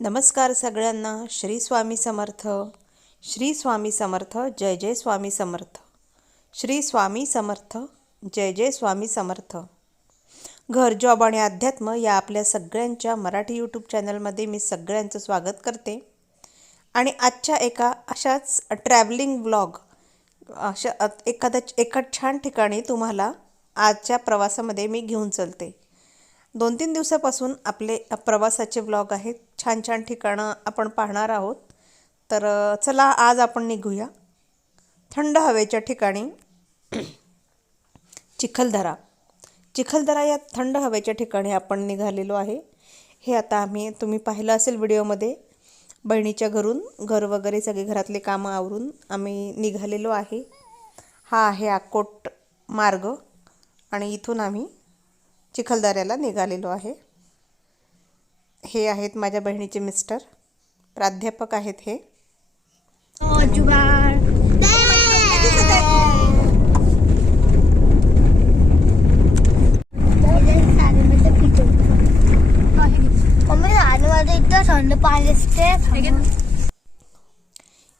नमस्कार सगळ्यांना. श्री स्वामी समर्थ. श्री स्वामी समर्थ. जय जय स्वामी समर्थ. श्री स्वामी समर्थ. जय जय स्वामी समर्थ. घर, जॉब आणि अध्यात्म या आपल्या सगळ्यांच्या मराठी यूट्यूब चॅनलमध्ये मी सगळ्यांचं स्वागत करते. आणि आजच्या एका अशाच ट्रॅव्हलिंग व्लॉग एका छान ठिकाणी तुम्हाला आजच्या प्रवासामध्ये मी घेऊन चलते. 2-3 दिवसापासून आपले प्रवासाचे व्लॉग आहेत. छान छान ठिकाणं आपण पाहणार आहोत. तर चला आज आपण निघूया थंड हवेच्या ठिकाणी. चिखलदरा या थंड हवेच्या ठिकाणी आपण निघालेलो आहे. हे आता तुम्ही पाहिलं असेल व्हिडिओमध्ये, बहिणीच्या घरून घर वगैरे सगळे घरातले कामं आवरून आम्ही निघालेलो आहे. हा आहे अक्कोट मार्ग आणि इथून आम्ही चिखलदऱ्याला निघालेलो आहे. हे आहेत माझ्या बहिणीचे मिस्टर, प्राध्यापक आहेत हे.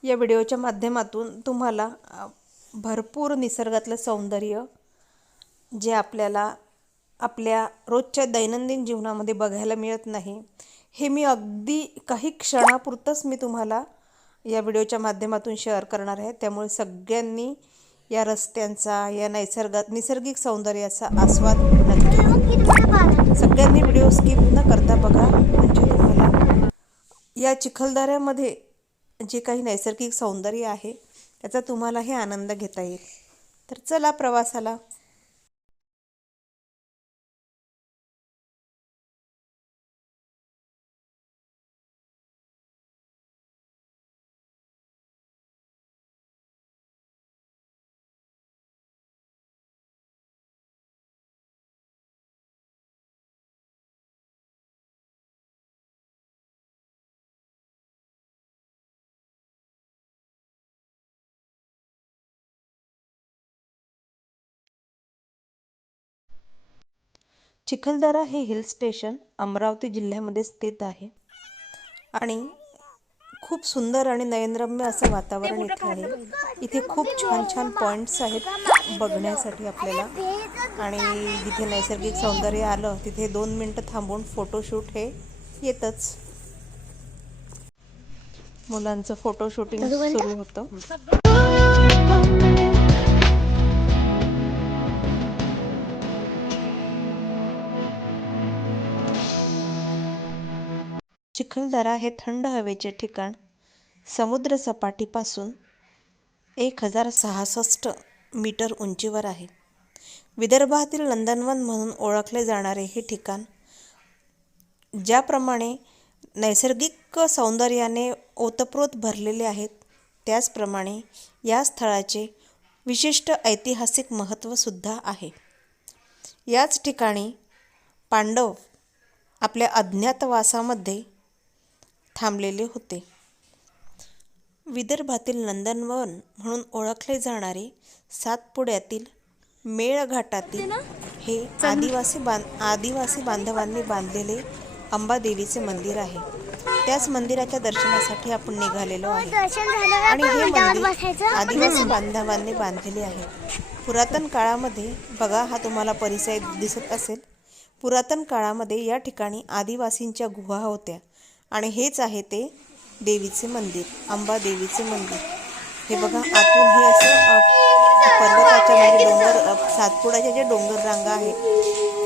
या व्हिडिओच्या माध्यमातून तुम्हाला भरपूर निसर्गातलं सौंदर्य जे आपल्याला आपल्या रोजच्या दैनंदिन जीवनामध्ये बघायला मिळत नाही, हे मी अगदी काही क्षणापुरतंच मी तुम्हाला या व्हिडिओच्या माध्यमातून शेअर करणार आहे. त्यामुळे सगळ्यांनी या रस्त्यांचा, या नैसर्गिक सौंदर्याचा आस्वाद नक्की सगळ्यांनी व्हिडिओ स्किप न करता बघा. म्हणजे तुम्हाला या चिखलदऱ्यामध्ये जे काही नैसर्गिक सौंदर्य आहे त्याचा तुम्हालाही आनंद घेता येईल. तर चला प्रवासाला. चिखलदरा हे हिल स्टेशन अमरावती जिल्ह्यामध्ये स्थित आहे आणि खूप सुंदर आणि नयनरम्य असं वातावरण इथे आहे. इथे खूप छान छान पॉईंट्स आहेत बघण्यासाठी आपल्याला. आणि जिथे नैसर्गिक सौंदर्य आलं तिथे 2 मिनटं थांबून फोटोशूट हे येतच. मुलांचं फोटोशूटिंग सुरू होतं. चिखलदरा हे थंड हवेचे ठिकाण समुद्र सपाटीपासून 1066 मीटर उंचीवर आहे. विदर्भातील नंदनवन म्हणून ओळखले जाणारे हे ठिकाण ज्याप्रमाणे नैसर्गिक सौंदर्याने ओतप्रोत भरलेले आहेत, त्याचप्रमाणे या स्थळाचे विशिष्ट ऐतिहासिक महत्त्वसुद्धा आहे. याच ठिकाणी पांडव आपल्या अज्ञातवासामध्ये थांबलेले होते. विदर्भातील नंदनवन म्हणून ओळखले जाणारे सातपुड्यातील मेळघाटातील हे आदिवासी बांधवांनी बांधलेले अंबादेवीचे मंदिर आहे. त्याच मंदिराच्या दर्शनासाठी आपण निघालेलो आहे. आणि हे मंदिर आदिवासी बांधवांनी बांधलेले आहे. पुरातन काळामध्ये बघा, हा तुम्हाला परिसर दिसत असेल. पुरातन काळामध्ये या ठिकाणी आदिवासींच्या गुहा होत्या आणि हेच आहे ते देवीचे मंदिर, अंबादेवीचे मंदिर. हे बघा, आतून हे असं पर्वताच्या म्हणजे डोंगर, सातपुड्याच्या जे डोंगर रांगा आहेत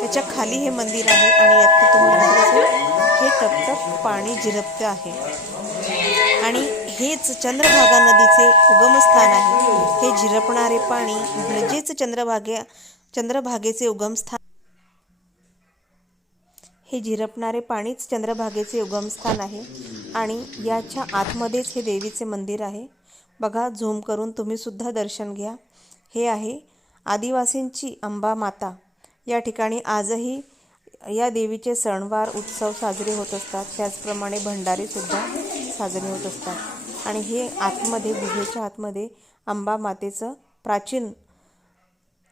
त्याच्या खाली हे मंदिर आहे. आणि यात तुम्हाला हे टपटप पाणी झिरपते आहे. आणि हेच चंद्रभागा नदीचे उगमस्थान आहे. हे झिरपणारे पाणी म्हणजेच चंद्रभागेचे उगमस्थान. हे झिरपणारे पाणीच चंद्रभागेचे उगमस्थान आहे. आणि याच्या आतमध्येच हे देवीचे मंदिर आहे. बघा, झूम करून तुम्ही सुद्धा दर्शन घ्या. हे आहे आदिवासींची अंबा माता. या ठिकाणी आजही या देवीचे सणवार, उत्सव साजरे होत असतात. त्याचप्रमाणे भंडारेसुद्धा साजरे होत असतात. आणि हे आतमध्ये, गुहेच्या आतमध्ये अंबा मातेचं प्राचीन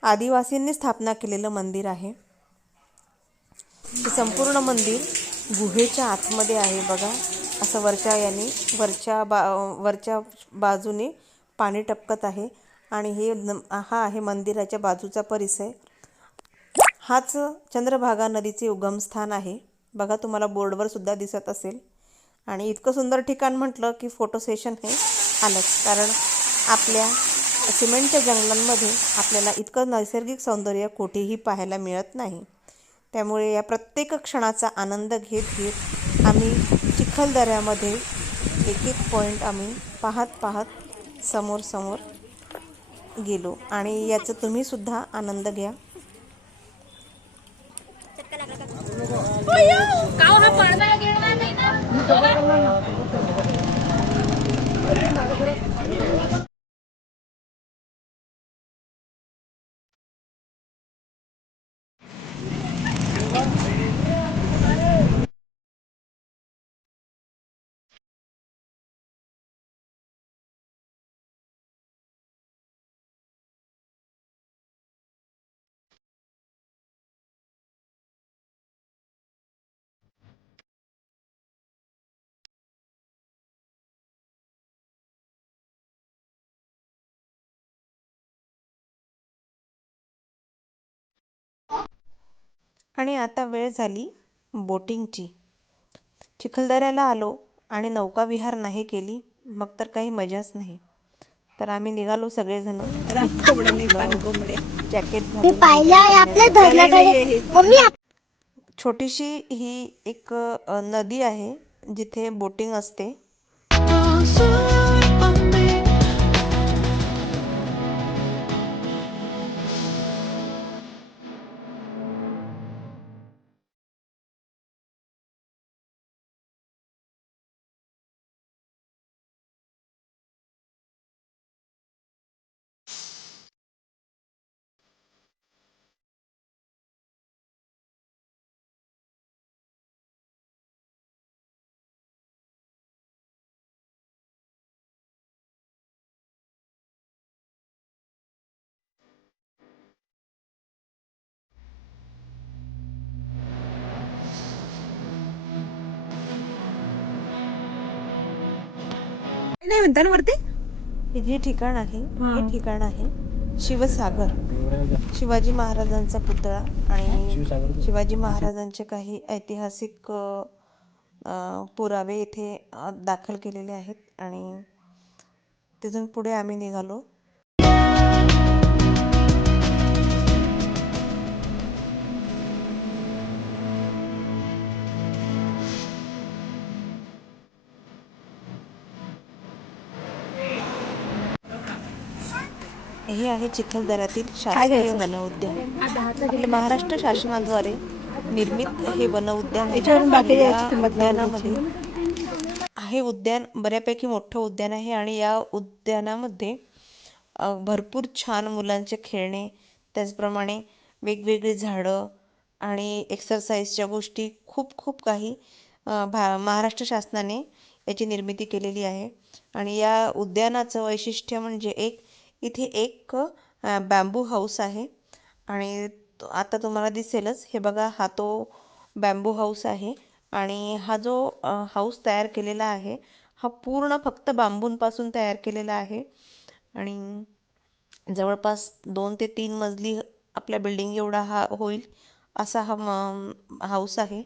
आदिवासींनी स्थापना केलेलं मंदिर आहे. हे संपूर्ण मंदिर गुहेच्या आतमध्ये आहे. बघा, असं वरच्या बाजूने पाणी टपकत आहे आणि हा आहे मंदिराच्या बाजूचा परिसर. हाच चंद्रभागा नदीचे उगमस्थान आहे. बघा, तुम्हाला बोर्डवर सुद्धा दिसत असेल. आणि इतकं सुंदर ठिकाण म्हटलं की फोटो सेशन हे आलंच, कारण आपल्या सिमेंटच्या जंगलांमध्ये आपल्याला इतकं नैसर्गिक सौंदर्य कुठेही पाहायला मिळत नाही. त्यामुळे या प्रत्येक क्षणाचा आनंद घेत घेत आम्ही चिखलदऱ्यामध्ये एक एक पॉईंट आम्ही पाहत समोर गेलो आणि याचा तुम्हीसुद्धा आनंद घ्या. आणि आता वेळ झाली बोटिंगची. चिखलदऱ्याला आलो आणि नौका विहार नाही केली मग तर काही मजाच नाही. तर आम्ही निघालो सगळेजण. जॅकेट घालून. छोटीशी ही एक नदी आहे जिथे बोटिंग असते. नाही म्हणता ना वरती. हे जे ठिकाण आहे हे ठिकाण आहे शिवसागर. शिवाजी महाराजांचा पुतळा आणि शिवाजी महाराजांचे काही ऐतिहासिक पुरावे इथे दाखल केलेले आहेत. आणि तिथून पुढे आम्ही निघालो. हे आहे चिखलदऱ्यातील शासकीय वनउद्यान. महाराष्ट्र शासनाद्वारे निर्मित हे वनउद्यान उद्यानामध्ये हे उद्यान बऱ्यापैकी मोठं उद्यान आहे आणि या उद्यानामध्ये भरपूर छान मुलांचे खेळणे, त्याचप्रमाणे वेगवेगळी झाडं आणि एक्सरसाइजच्या गोष्टी खूप काही महाराष्ट्र शासनाने याची निर्मिती केलेली आहे. आणि या उद्यानाचं वैशिष्ट्य म्हणजे इथे एक बॅम्बू हाऊस आहे आणि आता तुम्हाला दिसेलच. हे बघा, हा तो बॅम्बू हाऊस आहे आणि हा जो हाऊस तयार केलेला आहे हा पूर्ण फक्त बांबूंपासून तयार केलेला आहे. आणि जवळपास 2 ते 3 मजली आपल्या बिल्डिंग एवढा हा होईल असा हा हाऊस आहे.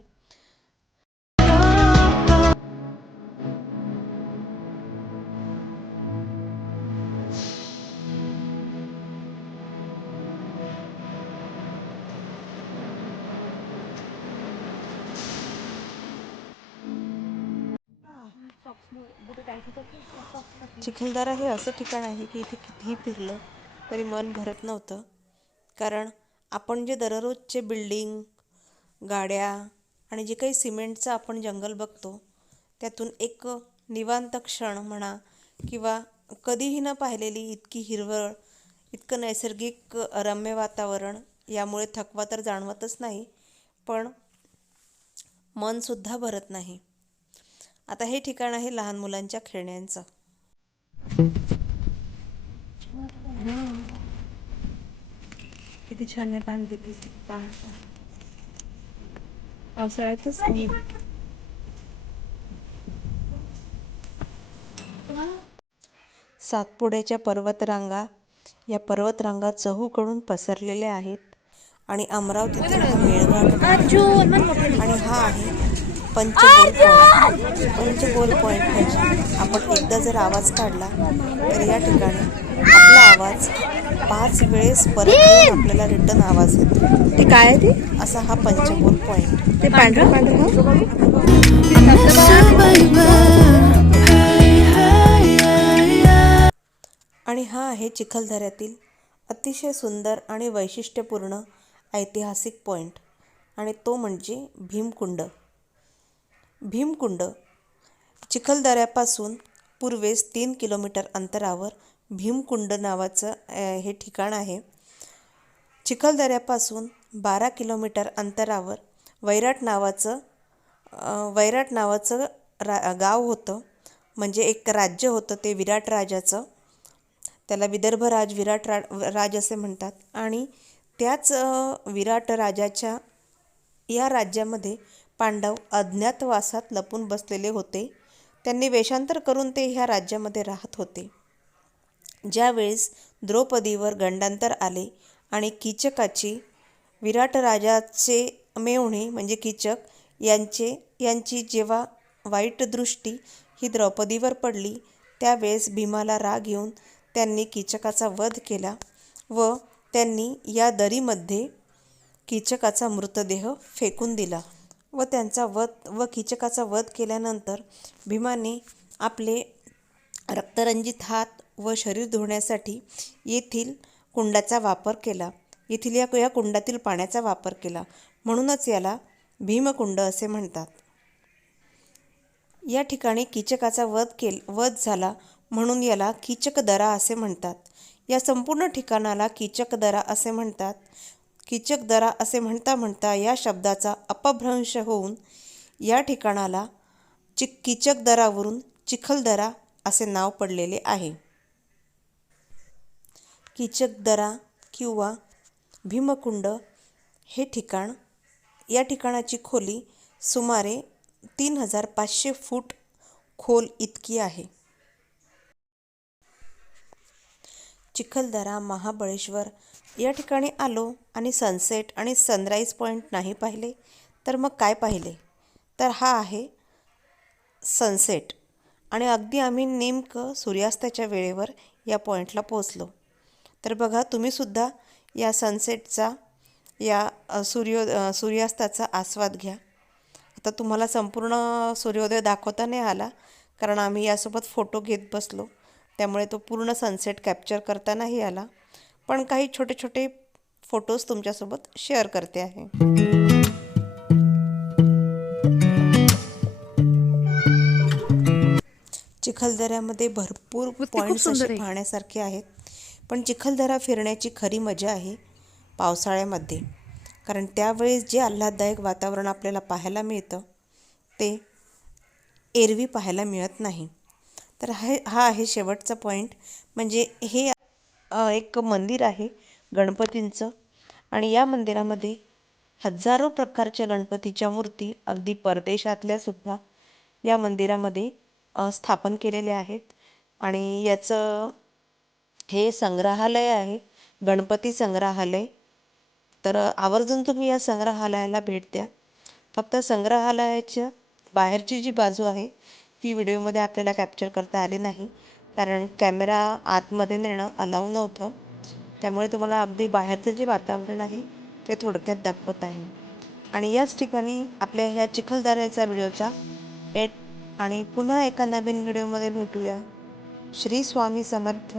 चिखलदरा हे असं ठिकाण आहे की इथे कितीही फिरलं तरी मन भरत नव्हतं. कारण आपण जे दररोजचे बिल्डिंग, गाड्या आणि जे काही सिमेंटचं आपण जंगल बघतो त्यातून एक निवांत क्षण म्हणा किंवा कधीही न पाहिलेली इतकी हिरवळ, इतकं नैसर्गिक रम्य वातावरण, यामुळे थकवा तर जाणवतच नाही पण मनसुद्धा भरत नाही. आता हे ठिकाण आहे लहान मुलांच्या खेळण्यांचं. किती छान आहे पावसाळ्यातच सातपुड्याच्या पर्वतरांगा या पर्वतरांगा चहूकडून पसरलेल्या आहेत आणि अमरावतीतील हा मेळघाट आणि हा आहे पंचगोल पॉईंट. पंचगोल पॉईंट म्हणजे आपण एकदा जर आवाज काढला तर या ठिकाणी आपला आवाज 5 वेळेस परत येऊन आपल्याला रिटर्न आवाज येतो. ते काय आहे ते? असा हा पंचगोल पॉईंट. ते पांढरा आणि हा आहे चिखलदऱ्यातील अतिशय सुंदर आणि वैशिष्ट्यपूर्ण ऐतिहासिक पॉईंट आणि तो म्हणजे भीमकुंड. भीमकुंड चिखलदऱ्यापासून पूर्वेस 3 किलोमीटर अंतरावर भीमकुंड नावाचं हे ठिकाण आहे. चिखलदऱ्यापासून 12 किलोमीटर अंतरावर वैराट नावाचं गाव होतं, म्हणजे एक राज्य होतं ते विराट राजाचं. त्याला विदर्भ राज, विराट राज असे म्हणतात. आणि त्याच विराट राजाच्या या राज्यामध्ये पांडव अज्ञातवासात लपून बसलेले होते. त्यांनी वेषांतर करून ते ह्या राज्यामध्ये राहत होते. ज्यावेळेस द्रौपदीवर गंडांतर आले आणि कीचकाची विराट राजाचे मेहुणे म्हणजे कीचक यांची जेव्हा वाईट दृष्टी ही द्रौपदीवर पडली, त्यावेळेस भीमाला राग येऊन त्यांनी कीचकाचा वध केला व त्यांनी या दरीमध्ये कीचकाचा मृतदेह फेकून दिला व कीचकाचा वध केल्यानंतर भीमाने आपले रक्तरंजित हात व शरीर धुण्यासाठी येथील कुंडाचा वापर केला. येथील या कुंडातील पाण्याचा वापर केला, म्हणूनच याला भीमकुंड असे म्हणतात. या ठिकाणी कीचकाचा वध झाला म्हणून याला कीचकदरा असे म्हणतात. या संपूर्ण ठिकाणाला कीचकदरा असे म्हणतात. कीचकदरा असे म्हणता म्हणता या शब्दाचा अपभ्रंश होऊन या ठिकाणाला कीचकदरावरून चिखलदरा असे नाव पडलेले आहे. कीचकदरा किंवा भीमकुंड हे ठिकाण, या ठिकाणाची खोली सुमारे 3500 फूट खोल इतकी आहे. चिखलदरा, महाबळेश्वर या ठिकाणी आलो आणि सनसेट आणि सनराईज पॉईंट नाही पाहिले तर मग काय पाहिले? तर हा आहे सनसेट. आणि अगदी आम्ही नेमकं सूर्यास्ताच्या वेळेवर या पॉईंटला पोचलो. तर बघा, तुम्हीसुद्धा या सनसेटचा या सूर्यास्ताचा आस्वाद घ्या. आता तुम्हाला संपूर्ण सूर्योदय दाखवता नाही आला कारण आम्ही यासोबत फोटो घेत बसलो, त्यामुळे तो पूर्ण सनसेट कॅप्चर करता नाही आला. पण काही छोटे छोटे फोटोज तुमच्यासोबत शेअर करते आहे. चिखलदऱ्यामध्ये भरपूर पॉईंट्स असे पाहण्यासारखे आहेत. पण चिखलदरा फिरण्याची खरी मजा आहे पावसाळ्यामध्ये, कारण त्यावेळेस जे आल्हाददायक वातावरण आपल्याला पाहायला मिळतं ते एरवी पाहायला मिळत नाही. तर हा आहे शेवटचा पॉईंट. म्हणजे हे एक मंदिर आहे गणपतींचं आणि या मंदिरामध्ये हजारो प्रकारच्या गणपतीच्या मूर्ती अगदी परदेशातल्यासुद्धा या मंदिरामध्ये स्थापन केलेल्या आहेत. आणि याचं हे संग्रहालय आहे, गणपती संग्रहालय. तर आवर्जून तुम्ही या संग्रहालयाला भेट द्या. फक्त संग्रहालयाच्या बाहेरची जी बाजू आहे ती व्हिडिओमध्ये आपल्याला कॅप्चर करता आली नाही, कारण कॅमेरा आतमध्ये नेणं अलाउ नव्हतं. त्यामुळे तुम्हाला अगदी बाहेरचं जे वातावरण आहे ते थोडक्यात दाखवत आहे. आणि याच ठिकाणी आपल्या ह्या चिखलदऱ्याचा व्हिडिओचा एंड आणि पुन्हा एका नवीन व्हिडिओमध्ये भेटूया. श्री स्वामी समर्थ.